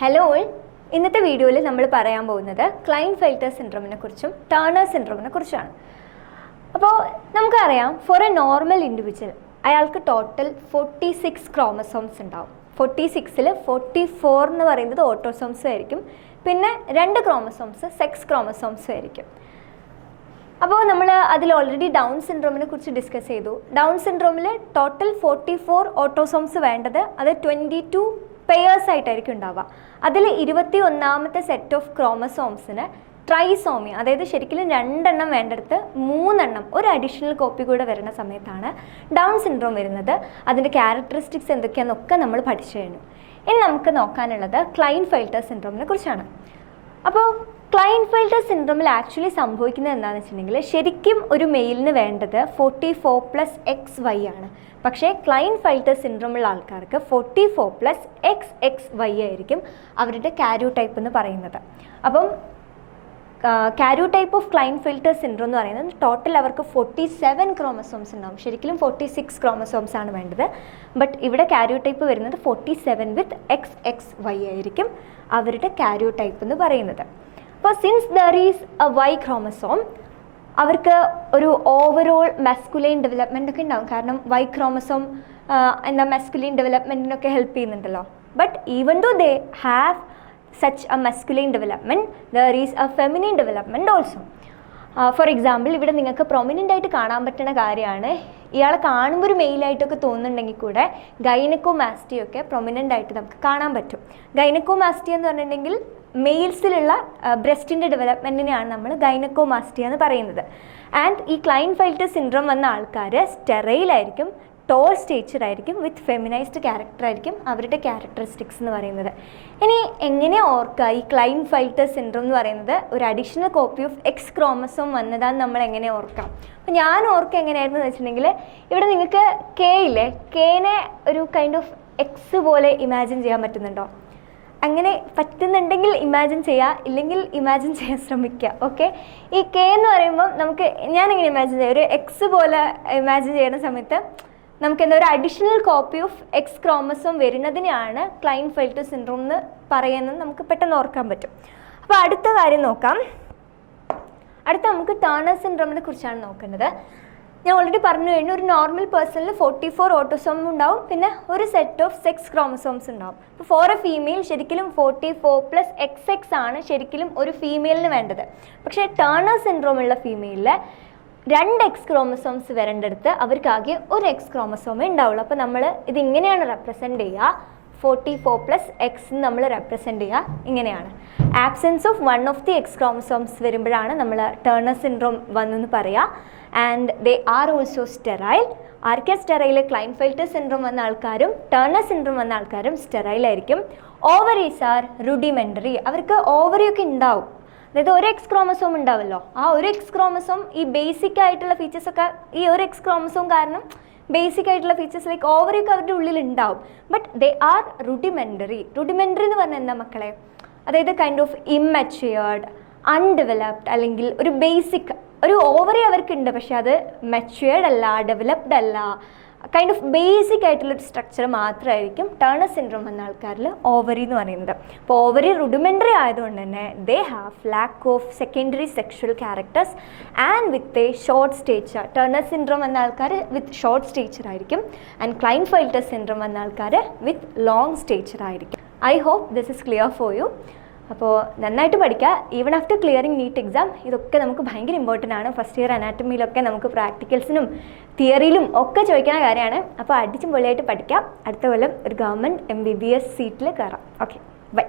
Hello all, ഇന്നത്തെ വീഡിയോയിൽ നമ്മൾ പറയാൻ പോകുന്നത് ക്ലൈൻഫെൽറ്റർ സിൻഡ്രോമിനെ കുറിച്ചും ടേണർ സിൻഡ്രോമിനെ കുറിച്ചാണ്. അപ്പോൾ നമുക്കറിയാം, ഫോർ എ നോർമൽ ഇൻഡിവിജ്വൽ അയാൾക്ക് ടോട്ടൽ 46 ക്രോമസോംസ് ഉണ്ടാവും. 46ൽ 44 എന്ന് പറയുന്നത് ഓട്ടോസോംസ് ആയിരിക്കും, പിന്നെ 2 ക്രോമസോംസ് സെക്സ് ക്രോമസോംസ് ആയിരിക്കും. അപ്പോൾ നമ്മൾ അതിൽ ഓൾറെഡി ഡൗൺ സിൻഡ്രോമിനെ കുറിച്ച് ഡിസ്കസ് ചെയ്തു. ഡൗൺ സിൻഡ്രോമിൽ ടോട്ടൽ 44 ഓട്ടോസോംസ് വേണ്ടത്, അത് 22 പെയേഴ്സ് ആയിട്ടായിരിക്കും ഉണ്ടാവുക. അതിൽ 21ാമത്തെ സെറ്റ് ഓഫ് ക്രോമസോംസിന് ട്രൈസോമി, അതായത് ശരിക്കും 2 എണ്ണം വേണ്ടടുത്ത് 3 എണ്ണം ഒരു അഡീഷണൽ കോപ്പി കൂടെ വരുന്ന സമയത്താണ് ഡൗൺ സിൻഡ്രോം വരുന്നത്. അതിൻ്റെ ക്യാരക്ടറിസ്റ്റിക്സ് എന്തൊക്കെയാണെന്നൊക്കെ നമ്മൾ പഠിച്ചു കഴിഞ്ഞു. ഇനി നമുക്ക് നോക്കാനുള്ളത് ക്ലൈൻഫെൽറ്റർ സിൻഡ്രോമിനെ കുറിച്ചാണ്. അപ്പോൾ ക്ലൈൻഫെൽറ്റർ സിൻഡ്രോമിൽ ആക്ച്വലി സംഭവിക്കുന്നത് എന്താണെന്ന് വെച്ചിട്ടുണ്ടെങ്കിൽ, ശരിക്കും ഒരു മെയിലിന് വേണ്ടത് 44+XY ആണ്. പക്ഷേ ക്ലൈൻഫെൽറ്റർ സിൻഡ്രോമുള്ള ആൾക്കാർക്ക് 44+XXY ആയിരിക്കും അവരുടെ കാരിയോടൈപ്പ് എന്ന് പറയുന്നത്. അപ്പം കാരിയോടൈപ്പ് ഓഫ് ക്ലൈൻഫെൽറ്റർ സിൻഡ്രോം എന്ന് പറയുന്നത് ടോട്ടൽ അവർക്ക് 47 ക്രോമസോംസ് ഉണ്ടാവും. ശരിക്കും 46 ക്രോമസോംസ് ആണ് വേണ്ടത്. ബട്ട് ഇവിടെ കാരിയോടൈപ്പ് വരുന്നത് 47 വിത്ത് XXY ആയിരിക്കും അവരുടെ കാരിയോടൈപ്പ് എന്ന് പറയുന്നത്. അപ്പോൾ since there is a Y chromosome, അവർക്ക് ഒരു ഓവറോൾ മസ്കുലൈൻ ഡെവലപ്മെൻ്റ് ഒക്കെ ഉണ്ടാവും. കാരണം Y ക്രോമസോം എന്താ മസ്കുലൈൻ ഡെവലപ്മെൻറ്റിനൊക്കെ ഹെൽപ്പ് ചെയ്യുന്നുണ്ടല്ലോ. But even though they have such a masculine development, there is a feminine development also. For example, ഇവിടെ നിങ്ങൾക്ക് പ്രൊമിനൻ്റ് ആയിട്ട് കാണാൻ പറ്റുന്ന കാര്യമാണ്, ഇയാളെ കാണുമ്പോൾ ഒരു മെയിലായിട്ടൊക്കെ തോന്നുന്നുണ്ടെങ്കിൽ കൂടെ ഗൈനക്കോമാസ്റ്റി ഒക്കെ പ്രൊമിനൻ്റ് ആയിട്ട് നമുക്ക് കാണാൻ പറ്റും. ഗൈനക്കോമാസ്റ്റി എന്ന് പറഞ്ഞിട്ടുണ്ടെങ്കിൽ മെയിൽസിലുള്ള ബ്രസ്റ്റിൻ്റെ ഡെവലപ്മെൻറ്റിനെയാണ് നമ്മൾ ഗൈനക്കോമാസ്റ്റി എന്ന് പറയുന്നത്. ആൻഡ് ഈ ക്ലൈൻഫെൽറ്റർ സിൻഡ്രോം വന്ന ആൾക്കാർ സ്റ്റെറൈലായിരിക്കും, ടോൾ സ്റ്റേച്ചർ ആയിരിക്കും, വിത്ത് ഫെമിനൈസ്ഡ് ക്യാരക്ടർ ആയിരിക്കും അവരുടെ ക്യാരക്ടറിസ്റ്റിക്സ് എന്ന് പറയുന്നത്. ഇനി എങ്ങനെ ഓർക്കുക ഈ ക്ലൈൻഫെൽറ്റർ സിൻഡ്രോം എന്ന് പറയുന്നത് ഒരു additional copy of X chromosome വന്നതാന്ന് നമ്മൾ എങ്ങനെ ഓർക്കാം? അപ്പോൾ ഞാൻ ഓർക്കുക എങ്ങനെയായിരുന്നു എന്ന് വെച്ചിട്ടുണ്ടെങ്കിൽ, ഇവിടെ നിങ്ങൾക്ക് കെ ഇല്ലേ, കെനെ ഒരു കൈൻഡ് ഓഫ് എക്സ് പോലെ ഇമാജിൻ ചെയ്യാൻ പറ്റുന്നുണ്ടോ? അങ്ങനെ പറ്റുന്നുണ്ടെങ്കിൽ ഇമാജിൻ ചെയ്യുക, ഇല്ലെങ്കിൽ ഇമാജിൻ ചെയ്യാൻ ശ്രമിക്കുക. ഓക്കെ, ഈ കെ എന്ന് പറയുമ്പോൾ നമുക്ക് ഞാനെങ്ങനെ ഇമാജിൻ ചെയ്യാം, ഒരു എക്സ് പോലെ ഇമാജിൻ ചെയ്യുന്ന സമയത്ത് നമുക്ക് എന്താ ഒരു additional copy of X chromosome വരുന്നതിനെയാണ് ക്ലൈൻഫെൽറ്റർ സിൻഡ്രോം എന്ന് പറയുന്നത് നമുക്ക് പെട്ടെന്ന് ഓർക്കാൻ പറ്റും. അപ്പോൾ അടുത്ത കാര്യം നോക്കാം. അടുത്ത നമുക്ക് ടേണർ സിൻഡ്രോമിനെ കുറിച്ചാണ് നോക്കേണ്ടത്. ഞാൻ ഓൾറെഡി പറഞ്ഞു കഴിഞ്ഞു, ഒരു നോർമൽ പേഴ്സണിൽ 44 ഓട്ടോസോം ഉണ്ടാവും, പിന്നെ ഒരു സെറ്റ് ഓഫ് സെക്സ് ക്രോമസോംസ് ഉണ്ടാവും. അപ്പോൾ ഫോർ എ ഫീമെയിൽ ശരിക്കും 44+XX ആണ് ശരിക്കും ഒരു ഫീമെയിലിന് വേണ്ടത്. പക്ഷേ ടേണർ സിൻഡ്രോം ഉള്ള ഫീമെയിലിൽ 2 എക്സ് ക്രോമസോംസ് വരേണ്ടടുത്ത് അവർക്കാകെ ഒരു എക്സ് ക്രോമസോമേ ഉണ്ടാവുള്ളൂ. അപ്പോൾ നമ്മൾ ഇതിങ്ങനെയാണ് റെപ്രസെൻറ്റ് ചെയ്യുക, 44+X നമ്മൾ റെപ്രസെൻറ്റ് ചെയ്യുക ഇങ്ങനെയാണ്. Absence of 1 of the X chromosomes വരുമ്പോഴാണ് നമ്മൾ ടേണർ സിൻഡ്രോം വന്നെന്ന് പറയുക. And they are also sterile. ആർക്കെ സ്റ്റെറൈൽ? ക്ലൈൻഫെൽറ്റർ സിൻഡ്രോം വന്ന ആൾക്കാരും ടേണർ സിൻഡ്രോം വന്ന ആൾക്കാരും സ്റ്റെറൈലായിരിക്കും. Ovaries R rudimentary. അവർക്ക് ഓവറിയൊക്കെ ഉണ്ടാവും, അതായത് ഒരു എക്സ് ക്രോമസോം ഉണ്ടാവല്ലോ, ആ ഒരു എക്സ് ക്രോമസോം ഈ ബേസിക് ആയിട്ടുള്ള ഫീച്ചേഴ്സൊക്കെ ഈ ഒരു എക്സ് ക്രോമസോം കാരണം ബേസിക് ആയിട്ടുള്ള ഫീച്ചേഴ്സ് ലൈക്ക് ഓവറിയൊക്കെ അവരുടെ ഉള്ളിൽ ഉണ്ടാവും. But they are rudimentary. Rudimentary എന്ന് പറഞ്ഞാൽ എന്താ മക്കളെ? അതായത് കൈൻഡ് ഓഫ് ഇമ്മച്യൂർഡ്, അൺഡെവലപ്ഡ്, അല്ലെങ്കിൽ ഒരു ബേസിക് ഒരു ഓവറി അവർക്കുണ്ട്, പക്ഷെ അത് മെച്യൂർഡ് അല്ല, ഡെവലപ്ഡ് അല്ല, കൈൻഡ് ഓഫ് ബേസിക് ആയിട്ടുള്ളൊരു സ്ട്രക്ചർ മാത്രമായിരിക്കും ടേണർ സിൻഡ്രോം വന്ന ആൾക്കാരിൽ ഓവറി എന്ന് പറയുന്നത്. അപ്പോൾ ഓവറി റുഡിമെൻ്ററി ആയതുകൊണ്ട് തന്നെ they have lack of secondary sexual characters and with a short stature. Turner syndrome വന്ന ആൾക്കാർ വിത്ത് ഷോർട്ട് സ്റ്റേച്ചർ ആയിരിക്കും, ആൻഡ് ക്ലൈൻഫെൽറ്റർ സിൻഡ്രോം വന്ന ആൾക്കാർ വിത്ത് ലോങ് സ്റ്റേച്ചർ ആയിരിക്കും. I hope this is clear for you. അപ്പോൾ നന്നായിട്ട് പഠിക്കുക. Even after clearing NEET exam ഇതൊക്കെ നമുക്ക് ഭയങ്കര ഇമ്പോർട്ടൻ്റ് ആണ്. ഫസ്റ്റ് ഇയർ അനാറ്റമിയിലൊക്കെ നമുക്ക് പ്രാക്ടിക്കൽസിനും തിയറിയിലും ഒക്കെ ചോദിക്കുന്ന കാര്യമാണ്. അപ്പോൾ അടിച്ചും പൊളിയായിട്ട് പഠിക്കാം. അടുത്ത കൊല്ലം ഒരു ഗവൺമെൻറ് MBBS സീറ്റിൽ കയറാം. Okay, by.